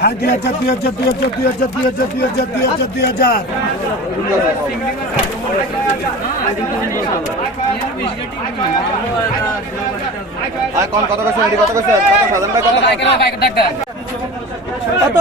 হ্যাঁ দুই হাজার দুই হাজার দুই হাজার দুই হাজার দুই হাজার দুই হাজার দুই হাজার দুই হাজার। কত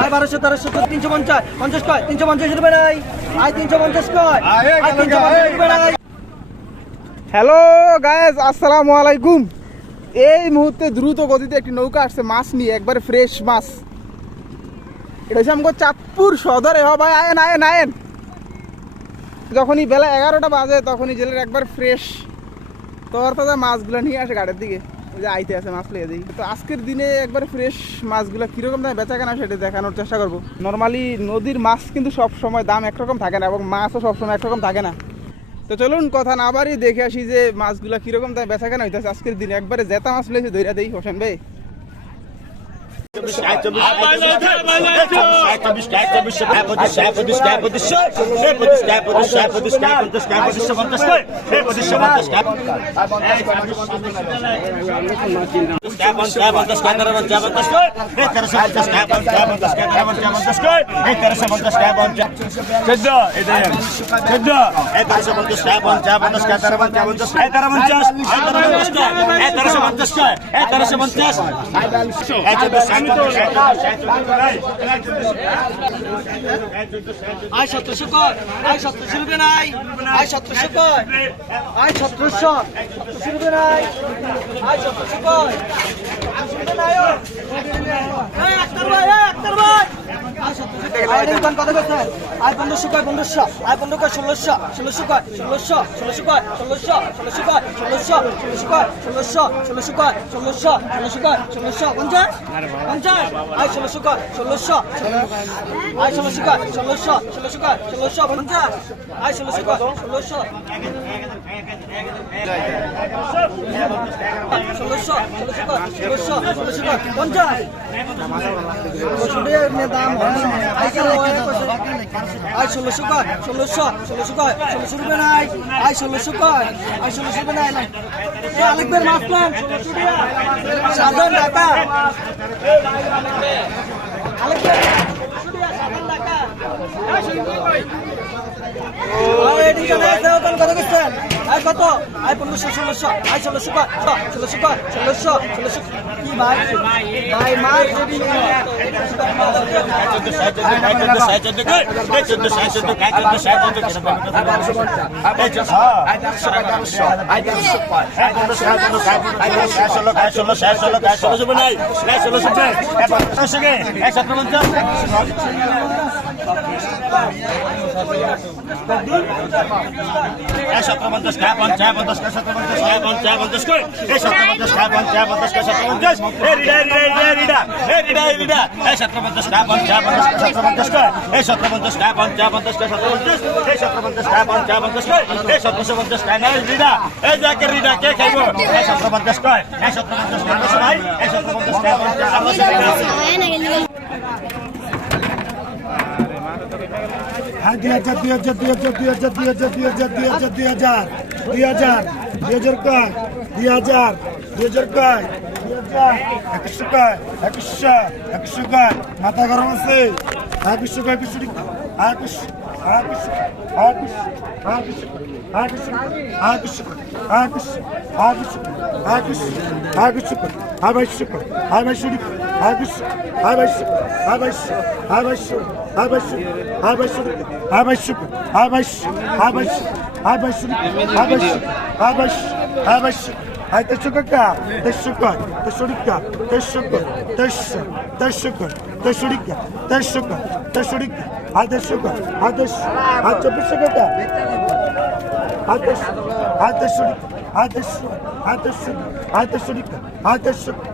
আয় বারোশো তেরোশো তিনশো পঞ্চাশ। পঞ্চাশ কয়? তিনশো পঞ্চাশ রুপে নাই। আয় তিনশো পঞ্চাশ কয়? আয় তিনশো পঞ্চাশ রুপে নাই। হ্যালো গায়েস আসসালামু আলাইকুম। এই মুহূর্তে দ্রুত গতিতে একটি নৌকা আসছে মাছ নিয়ে একবারে ফ্রেশ মাছ। এটা হচ্ছে আমাকে চাঁদপুর সদরে, হ ভাই, আয়েন আয়েন আয়েন। যখনই বেলা এগারোটা বাজে, তখনই জেলের একবার ফ্রেশ তোর তাজা মাছগুলো নিয়ে আসে গাড়ির দিকে। যে আইতে আছে মাছ লেগে দিই। তো আজকের দিনে একবার ফ্রেশ মাছগুলো কীরকম দামে বেচা কেনা সেটা দেখানোর চেষ্টা করব। নর্মালি নদীর মাছ কিন্তু সব সময় দাম একরকম থাকে না এবং মাছও সবসময় একরকম থাকে না। তো চলুন কথা না বাড়ি দেখে আসি যে মাছগুলা কীরকম দামে বেচা কেনা হইতেছে আজকের দিনে। একবারে জেতা মাছ লেগেছে ধৈরা দেই হোসেন ভাই। চব্বিশ এক চব্বিশ এক চব্বিশ এক চব্বিশ এক পঁচিশ এক পঁচিশ এক পঁচিশ এক পঁচিশ এক পঁচিশ এক পঁচিশ এক পঞ্চাশ এক পঁচিশ পঞ্চাশ এক পঁচিশ পঞ্চাশ এক পঞ্চাশ আয় সতেরোশো কয় আয় সতেরোশো রুপে নাই, আয় সতেরোশো কয় আয় সতেরোশো সতেরোশো রুপে নাই, আয় সতেরোশো কয় সতেরোশো রুপে নাই ও। এই আক্তার ভাই এই আক্তার ভাই আয় সতেরোশো কয়। আয় দোকান কত করছেন আয় পনেরোশো কয় পনেরোশো আয় পনেরো কয় ষোলোশো ষোলোশো কয় ষোলোশো ষোলোশো কয় ষোলোশো ষোলোশো কয় ষোলোশো ষোলোশো কয় ষোলোশো ষোলোশো কয় ষোলোশো ষোলোশো কয় ষোলোশো পঞ্চাশ পঞ্চাশ আয় ষোলোশো কয় ষোলোশো আয় ষোলোশো কয় ষোলোশো ষোলোশো কয় ষোলোশো পঞ্চাশ আয় ষোলোশো কয় ষোলোশো আই ষোলোশো কয় ষোলোশো ষোলোশো কয় ষোলোশো রুপে নাই আই ষোলোশো কয় আই ষোলোশো রুপে নাই আলেকবের মাফ পান সাধারণ টাকা আলেকবের সাধারণ টাকা কত কিস্তেন আয় কত আয় পনেরোশো ষোলোশো আয় ষোলোশো ষোলোশো ষোলোশো ষোলোশো কি ভাই ভাই মার যদি চোদ্দ সতেরো পঞ্চাশ খায় পঞ্চাশ খায় পঞ্চাশ খায় সতেরো পঞ্চাশ খায় পঞ্চাশ খায় পঞ্চাশ করে এই সতেরো পঞ্চাশ খায় পঞ্চাশ পঞ্চাশ খায় সতেরো পঞ্চাশ এ রিডা রিডা রিডা রিডা এ রিডা রিডা এই সতেরো পঞ্চাশ খায় পঞ্চাশ পঞ্চাশ খায় সতেরো পঞ্চাশ করে এই সতেরো পঞ্চাশ খায় পঞ্চাশ পঞ্চাশ খায় সতেরো পঞ্চাশ এই সতেরো পঞ্চাশ খায় পঞ্চাশ পঞ্চাশ করে এই সতেরোশো পঞ্চাশ খায় না রিডা এই যাকে রিডা কে খাইব এই সতেরো পঞ্চাশ করে এই সতেরো পঞ্চাশ খায় ভাই এই সতেরো পঞ্চাশ খায় পঞ্চাশ হ্যাঁ দুই হাজার দুই হাজার দুই হাজার দুই হাজার দুই হাজার দুই হাজার দুই হাজার দুই হাজার দুই হাজার দুই হাজার কয় দুই হাজার দুই হাজার কয় একশো কয় একশো একশো কয় মাথা গরম আছে একশো কয় একশো একশো Habaşır, habaşır, habaşır, habaş, habaş, habaşır, habaş, habaş, habaş. Hay teşekkürler, teşekkür, teşekkürler, teşekkür, teşekkür, teşekkür, teşekkürler, teşekkür, teşekkürler. Hay teşekkür, hay teşekkür, hay teşekkürler. Hay teşekkür, hay teşekkür, hay teşekkür, hay teşekkür, hay teşekkür, hay teşekkür.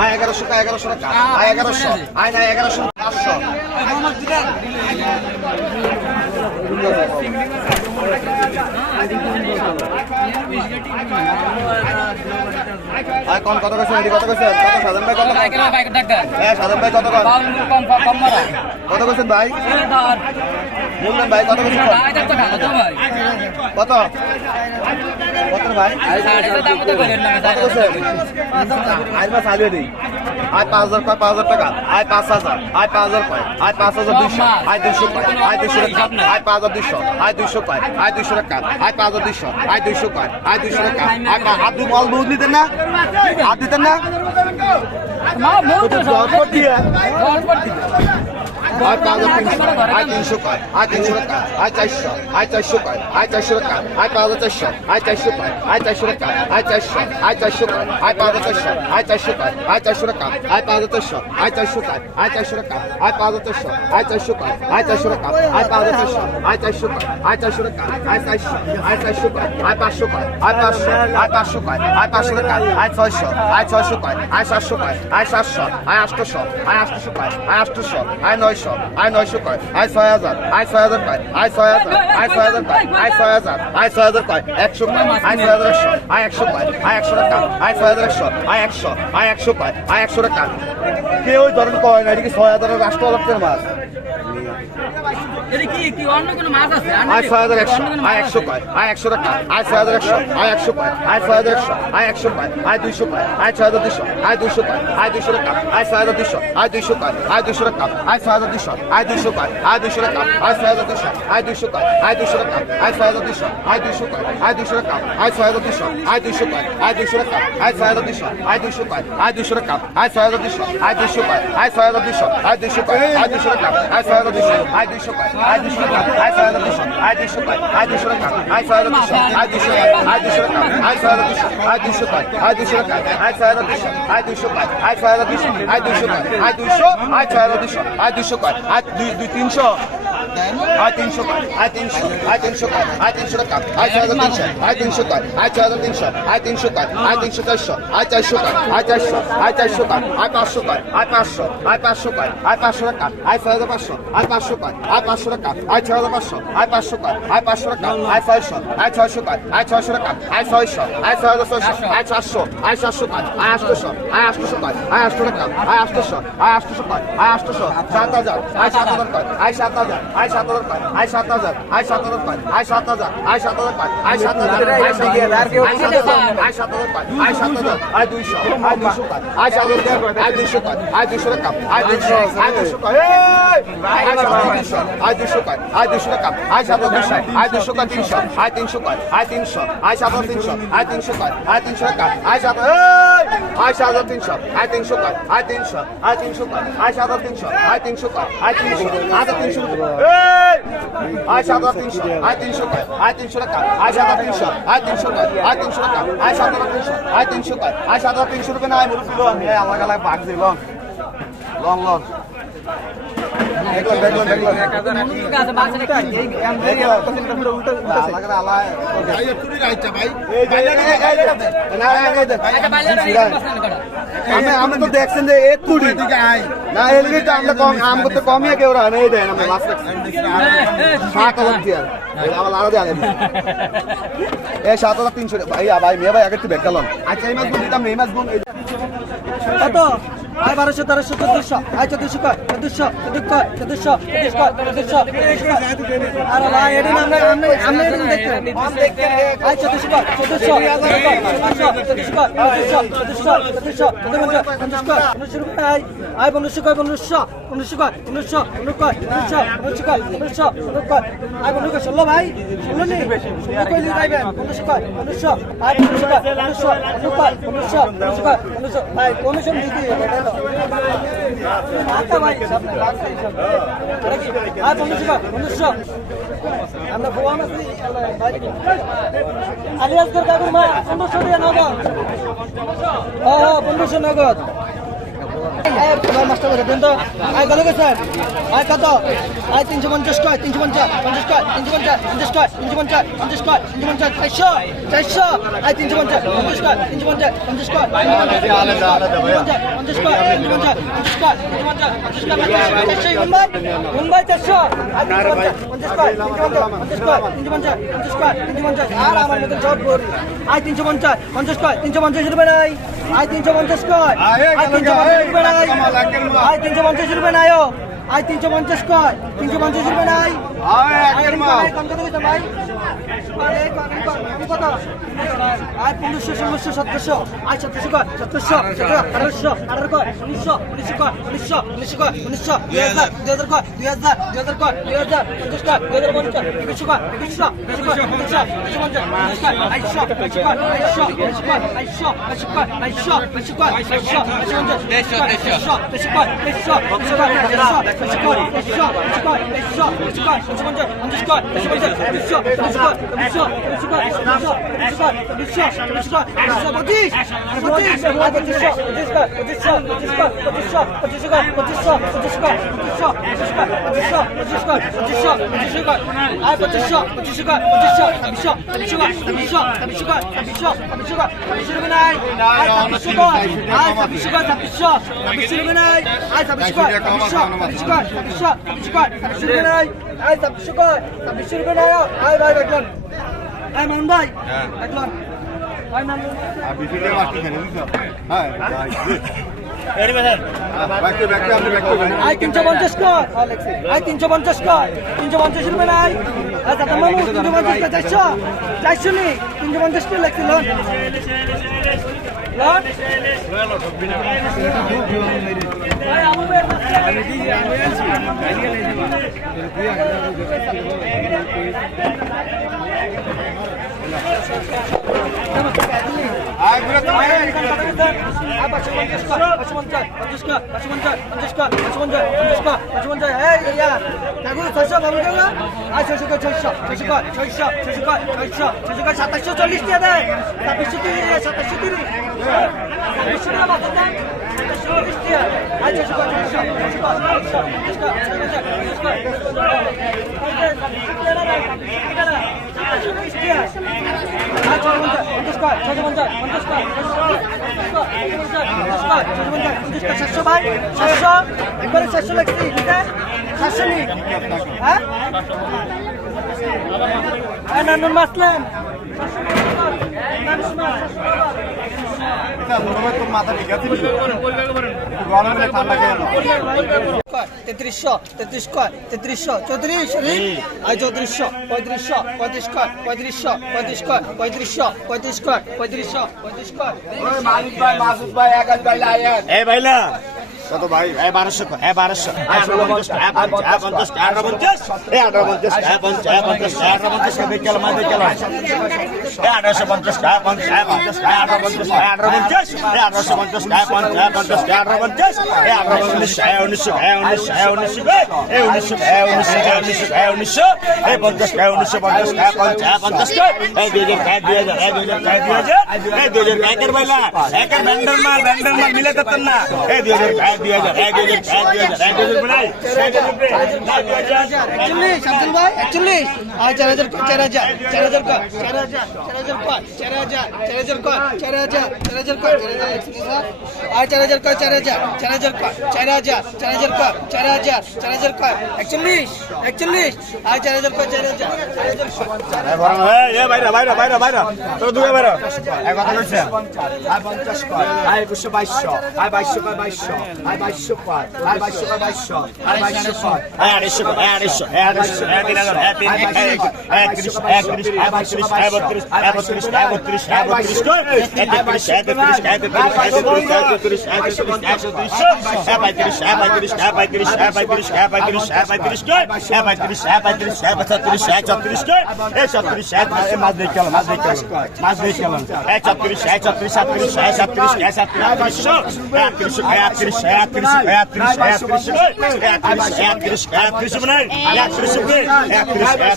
আয় এগারোশো এগারোশো টাকা আয় এগারোশো, আয় না এগারোশো, পাঁচশো। আয় কোন কত কইছেন এটি কত কইছেন কত ভাই, কত হ্যাঁ সাধারণ ভাই, কত কত কত কইছেন ভাই? বললেন ভাই, কত কইছেন কত? কত ভাই? কত মাস আগে দিই। আয় পাঁচ হাজার কয় পাঁচ হাজার টাকা? আয় পাঁচ হাজার। আয় পাঁচ হাজার কয়? আয় পাঁচ হাজার দুইশো। আয় দুইশো কয়? আয় দুইশো টাকা। আয় পাঁচ হাজার দুইশো। আয় দুইশো আয় দুইশো টাকা। আয় পাঁচ হাজার দুইশো। আয় দুইশো আয় দুইশো টাকা। আয় দুধ নিতেন না? আর দিতেন না? দিয়ে আয় পাঁচ হাজার তিনশো আয় তিনশো কয় আয় তিনশো টাকা আয় চারশো আয় চারশো কয় আয় চারশো টাকা আয় পাঁচ হাজার চারশো আয় চারশো কয় আয় চারশো টাকা আয় চারশো আয় চারশো কয় আয় পাঁচ হাজার চারশো আয় চারশো কয় আয় চারশো টাকা আয় পাঁচ হাজার চারশো আয় চারশো কয় আয় চারশো টাকা আয় পাঁচ হাজার চারশো আয় চারশো কয় আয় চারশো টাকা আয় পাঁচ হাজার চারশো আয় চারশো কয় আয় চারশো টাকা আয় চারশো আয় চারশো কয় আয় পাঁচশো কয় আয় পাঁচশো আয় পাঁচশো কয় আয় পাঁচশো টাকা আয় ছয়শো আয় ছয়শো কয় আয় সাতশো কয় আয় সাতশো আয় আটশো আয় আটশো কয় আয় আটশো আয় নয়শো আয় নয়শো কয়, আয় ছয় হাজার, আয় ছয় হাজার কয়, আয় ছয় হাজার, আয় ছয় হাজার কয়, আয় ছয় হাজার, আয় ছয় হাজার কয়, একশো কয়, আয় ছয় হাজার একশো, আয় একশো কয়, আয় একশো টাকা, আয় ছয় হাজার একশো, আয় একশো আয় একশো কয়, আয় একশো টাকা। কেউ ওই ধরনের কয় না এদিকে ছয় হাজারের রাষ্ট্র অলক্ষের মাছ আয় ছয় হাজার একশো আয় একশো কয় আয় একশো টাকা আয় ছয় হাজার একশো আয় একশো কয় আয় ছয় হাজার একশো আয় একশো কয় আয় দুইশো কয় আয় ছয় হাজার দুইশো আয় দুইশো কয় আয় দুইশো টাকা আয় ছয় হাজার দুইশো আয় দুইশো কয় আয় দুইশো টাকা আয় ছয় হাজার দুইশো আয় দুইশো কয় আয় দুইশো টাকা আয় ছয় হাজার দুইশো আয় দুইশো কয় আয় দুইশো টাকা আয় ছয় হাজার দুইশো আয় দুইশো কয় আয় দুইশো টাকা আয় ছয় হাজার দুইশো আয় দুইশো কয় আয় দুইশো টাকা আয় ছয় হাজার দুইশো আয় দুইশো কয় আয় দুইশো টাকা আয় ছয় হাজার দুইশো আয় দুইশো কয় আয় ছয় হাজার দুইশো আয় দুইশো কয় আয় দুইশো টাকা আয় ছয় হাজার দুইশো আয় দুইশো কয় আয় টাকা আয় ছয় হাজার দুইশো আয় কয় আয় টাকা আয় ছয় হাজার দুইশো আয় দুইশো আয় টাকা আয় ছয় হাজার দুইশো আয় কয় আয় টাকা আয় ছয় হাজার দুইশো আয় দুই দুই তিনশো আয় তিনশো আয় তিনশো আয় তিনশো আয় তিনশো টাকা আয় ছয় হাজার তিনশো আয় তিনশো কয় আয় ছয় হাজার তিনশো আয় তিনশো কয় আয় তিনশো চারশো আয় চারশো কয় আয় চারশো আয় চারশো কয় আয় পাঁচশো কয় আয় পাঁচশো আয় পাঁচশো কয় আয় পাঁচশো টাকা আয় ছয় হাজার পাঁচশো আয় পাঁচশো কয় আয় পাঁচশো টাকা আয় ছয় হাজার পাঁচশো আয় পাঁচশো কয় আয় পাঁচশো টাকা আয় ছয়শো আয় ছয়শো কয় আয় ছয়শো টাকা আয় ছয়শো আয় ছয় হাজার ছয়শো আয় চারশো আয় চারশো কয় আয় আটশোশো আয় আটশোশো কয় আয় আটশো টাকা আয় আটশোশো আয় আটশোশো কয় আয় আটশোশো সাত হাজার আয় সাত হাজার কয় আয় সাত হাজার আয় সাত হাজার কয় আয় সাত হাজার আয় সাত হাজার কয় আয় সাত হাজার আয় সাত হাজার কয় আয় সাত হাজার আয় সাত হাজার আয় সাত হাজার আয় কয় আয় সাত হাজার আয় দুইশো আয় দুইশো কয় আয় সাত হাজার আয় দুইশো কয় আয় দুইশো টাকা আয় দুইশো আয় দুইশো! আয় দুইশো আয় কয় আয় দুইশো টাকা আয় সাত হাজার দুইশো আয় দুইশো কয় তিনশো আয় তিনশো কয় আয় তিনশো আয় সাত হাজার তিনশো আয় তিনশো কয় আয় তিনশো টাকা আয় সাত! আয় সাত হাজার তিনশো আয় তিনশো কয় আয় তিনশো আয় তিনশো কয় আয় সাত হাজার তিনশো আয় তিনশো কয় আয় তিনশো আয় তিনশো এই! আয় সাত তিনশো, আয় তিনশো আয় তিনশো টাকা, আয় সাত তিনশো, আয় তিনশো কয় আয় তিনশো টাকা, আয় সাত তিনশো, আয় তিনশো কয় আয় সাত তিনশো রুপে না আয় মুরুফি লং এ আলাদা আলাদা বাঘ দিল। লং লং আমি তো দেখছেন যে এক কুড়ি না এলিগে তো আমরা কম আম করতে কমই কেউ রান এই দেন আমরা লাস্ট সাত হাজার দিয়ে আমার এই সাত হাজার তিনশো ভাই ভাই মেয়ে ভাই আগে একটু বেকার আচ্ছা এই মাছ দিতাম এই মাছ গুণ এই কত আয় বারোশো তেরোশো চোদ্দশো আয় চোদ্দশো কয় কয় চোদ্দশো চোদ্দশ কয় চোদ্দশো আরে ভাই এটা না আমরা আমরা আমরা এটা দেখতে কয় চোদ্দশো চোদ্দশো কয় চোদ্দশো চোদ্দশো চোদ্দশো চোদ্দশো পঞ্চাশ কয় পনেরোশো রুপিয়ে আয় আয় পনেরোশো কয় পনেরোশো পনেরোশো কয় পনেরোশো পনেরো কয় পনেরোশো পনেরোশো কয় পনেরোশো পনেরো কয় আয় পনেরো কয় ষোলো ভাই ষোলো নেই কইলি যাইবেন কয় পনেরোশো আয় পনেরোশো কয় পনেরোশো পনেরো কয় পনেরোশো পনেরোশো কয় পনেরোশো ভাই পনেরোশো আচ্ছা আলিয়াসগর কাকুর মা পনেরোশো নগদ হ্যাঁ হ্যাঁ পনেরোশো নগদ মাস্টার করে দেন তো আয় কত স্যার আয় কত আয় তিনশো পঞ্চাশ কয় তিনশো পঞ্চাশ পঞ্চাশ কয় তিনশো পঞ্চাশ পঞ্চাশ কয় তিনশো পঞ্চাশ পঞ্চাশ কয় তিনশো পঞ্চাশ চারশো তিনশো পঞ্চাশ পঞ্চাশ কয় তিনশো পঞ্চাশ পঞ্চাশ কয় পঞ্চাশ পঞ্চাশ কয় পঞ্চাশ পঞ্চাশ কয় পঞ্চাশ তিনশো পঞ্চাশ পঞ্চাশ কয় তিনশো পঞ্চাশ আর তিনশো পঞ্চাশ পঞ্চাশ কয় তিনশো পঞ্চাশ তিনশো পঞ্চাশ কয় তিনশো পঞ্চাশ भाई तीन सौ पंचायत रुपये ना आयो আয় তিনশো পঞ্চাশ কয় তিনশো পঞ্চাশ রুপে নাই পনেরোশো ষোলোশো সতেরোশো আয় সতেরোশো কয় সতেরোশো সতেরো আঠারোশো আঠারো কয় উনিশশো উনিশশো কয় উনিশশো উনিশশো কয় উনিশশো দুই হাজার দুই হাজার কয় দুই হাজার দুই হাজার কয় দুই হাজার পঞ্চাশ কয় দুই হাজার পঞ্চাশ একুশশো কয় একুশশো একুশশো কয় একুশশো একুশশো পঞ্চাশ আইশো আইশো কয় আইশো আইশো কয় আইশো আইশো কয় আইশো আইশো কয় আইশো আইশো পঞ্চাশ দেড়শো দেড়শো দেড়শো কয় দেড়শো দেড়শো আয় squad, sabit shot, sabit squad, sabit shuru bhai, ay sabit squad, sabit shuru bhai, ay bhai batlon, ay man bhai, batlon, ay man. Abi video বাকি খেলে দিছো। হ্যাঁ। এরি বাজার। ব্যাক টু ব্যাক টু আপনি ব্যাক টু। আই 350 কর। Alex. I 350 কর। 350 রুপে নাই। আচ্ছা তোমার 350 কা 400। 400 নি 350 টা লাগছিল। লট। লট। বিনা। সাতাশশো চল্লিশ দিয়ে দেয় ছাব্বিশশো তিরিশ সাতাশশো তিরিশ ছাব্বিশশো টাকা মাথা সাতাশশো দিয়ে সাতশো ভাই সাতশো একবারে সাতশো লাগছে সাতশো নি হ্যাঁ নানুন মাসলেন তেত্রিশশো তেত্রিশ কয় তেত্রিশশো চৌত্রিশ আয় চৌত্রিশশো পঁয়ত্রিশশো পঁয়ত্রিশ কয় পঁয়ত্রিশশো পঁয়ত্রিশ কয় পঁয়ত্রিশশো পঁয়ত্রিশ কয় পঁয়ত্রিশশো পঁয়ত্রিশ কয় ভাইলা কত ভাই হ্যাঁ বারোশো হ্যাঁ বারোশো হ্যাঁ পঞ্চাশ হ্যাঁ পঞ্চাশ হ্যাঁ পঞ্চাশ হ্যাঁ পঞ্চাশ হ্যাঁ পঞ্চাশ হ্যাঁ পঞ্চাশ হ্যাঁ পঞ্চাশ হ্যাঁ বিকেল মাঝে বিকেল হ্যাঁ আঠারোশো পঞ্চাশ হ্যাঁ পঞ্চাশ হ্যাঁ পঞ্চাশ হ্যাঁ আঠারো পঞ্চাশ হ্যাঁ আঠারো পঞ্চাশ হ্যাঁ আঠারোশো পঞ্চাশ হ্যাঁ পঞ্চাশ হ্যাঁ পঞ্চাশ হ্যাঁ আঠারো পঞ্চাশ হ্যাঁ আঠারো পঞ্চাশ হ্যাঁ উনিশশো হ্যাঁ উনিশশো হ্যাঁ উনিশশো হ্যাঁ উনিশশো হ্যাঁ উনিশশো হ্যাঁ উনিশশো হ্যাঁ উনিশশো হ্যাঁ পঞ্চাশ হ্যাঁ উনিশশো পঞ্চাশ হ্যাঁ পঞ্চাশ হ্যাঁ পঞ্চাশ হ্যাঁ দুই হাজার হ্যাঁ দুই হাজার হ্যাঁ দুই হাজার হ্যাঁ দুই হাজার হ্যাঁ দুই হাজার একের বাইলা একের ব্যান্ডার মাল ব্যান্ডার মাল মিলে করতেন না হ্যাঁ দুই হাজার একচল্লিশ আব্দুল ভাই একচল্লিশ আর চার হাজার চার হাজার চার হাজার চার হাজার চার হাজার পাঁচ চার হাজার চার হাজার পাঁচ চার হাজার চার হাজার পাঁচ চার হাজার আর চার হাজার কয় চার হাজার চার হাজার পাঁচ চার হাজার চার হাজার পাঁচ চার হাজার চার হাজার পাঁচ একচল্লিশ একচল্লিশ আর চার হাজার পাঁচ চার হাজার আড়াইশো আড়াইশো আড়াইশো আড়াইশো এ তিন হাজার এ তিন এক একত্রিশ একত্রিশ এ বত্রিশ এ বত্রিশ এ বত্রিশ এ বত্রিশ এ বত্রিশ এ তেত্রিশ এ তেত্রিশ এ তেত্রিশ এ তেত্রিশ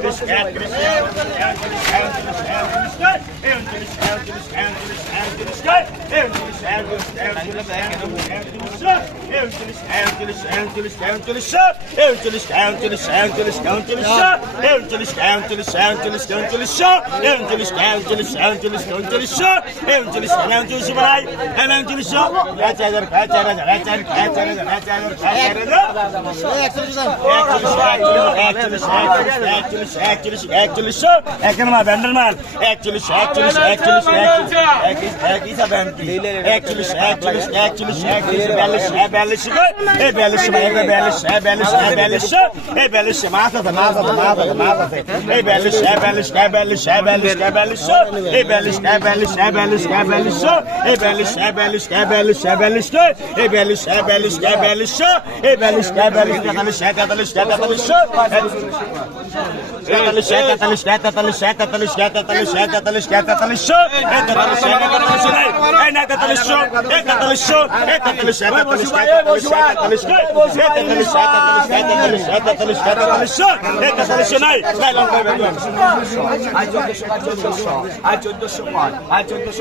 এ Angeles, Angeles, Angeles, Angeles, Angeles, Angeles, Angeles, Angeles, Angeles, Evangelist, evangelist, evangelist, evangelist, evangelist, evangelist, এ পঁয়ত্রিশ এ পঁয়ত্রিশ এ ছত্রিশ এ ছত্রিশ এ ছত্রিশ এ মাছ দেখে মাছ দেখে মাছ দেখে এ ছত্রিশ এ ছত্রিশ সাতত্রিশ এ সাতত্রিশ এ সাতত্রিশ এ আটত্রিশ এ আটত্রিশ এ আটত্রিশ এ আটত্রিশ এ আটত্রিশ এ আটত্রিশ এ আটত্রিশ এ আটত্রিশ মানে এ আটত্রিশ এ আটত্রিশ এ আটত্রিশ এ আটত্রিশ এ আটত্রিশ এ উনত্রিশ এ উনত্রিশ এ উনত্রিশ এ উনত্রিশ এ উনত্রিশ এ উনত্রিশ একজন মাল ব্যান্ডের মাল একচল্লিশ একচল্লিশ একচল্লিশ একচল্লিশ একচল্লিশ একচল্লিশ একচল্লিশ একচল্লিশ বিয়াল্লিশ বিয়াল্লিশ এই বিয়াল্লিশ বিয়াল্লিশ বিয়াল্লিশ বিয়াল্লিশ এই বিয়াল্লিশ মাছ আছে মাছ আছে মাছ আছে মাছ আছে এই বিয়াল্লিশ বিয়াল্লিশ বিয়াল্লিশ বিয়াল্লিশ বিয়াল্লিশ এই বিয়াল্লিশ বিয়াল্লিশ বিয়াল্লিশ বিয়াল্লিশ এই বিয়াল্লিশ বিয়াল্লিশ বিয়াল্লিশ বিয়াল্লিশ এই বিয়াল্লিশ বিয়াল্লিশ বিয়াল্লিশ এই বিয়াল্লিশ বিয়াল্লিশ তেতাল্লিশ তেতাল্লিশ তেতাল্লিশ তেতাল্লিশ তেতাল্লিশ তেতাল্লিশ তেতাল্লিশ তেতাল্লিশ তেতাল্লিশ তেতাল্লিশ তেতাল্লিশ এই না তেতাল্লিশ এই তেতাল্লিশ এই তেতাল্লিশ তেতাল্লিশ তেতাল্লিশ তেতাল্লিশ তেতাল্লিশ তেতাল্লিশ তেতাল্লিশ না তেতাল্লিশশো এ তেতাল্লিশশো এ তেতাল্লিশশো তেতাল্লিশশো তেতাল্লিশশো নাই চোদ্দশো আয় চোদ্দশো আয় চোদ্দশো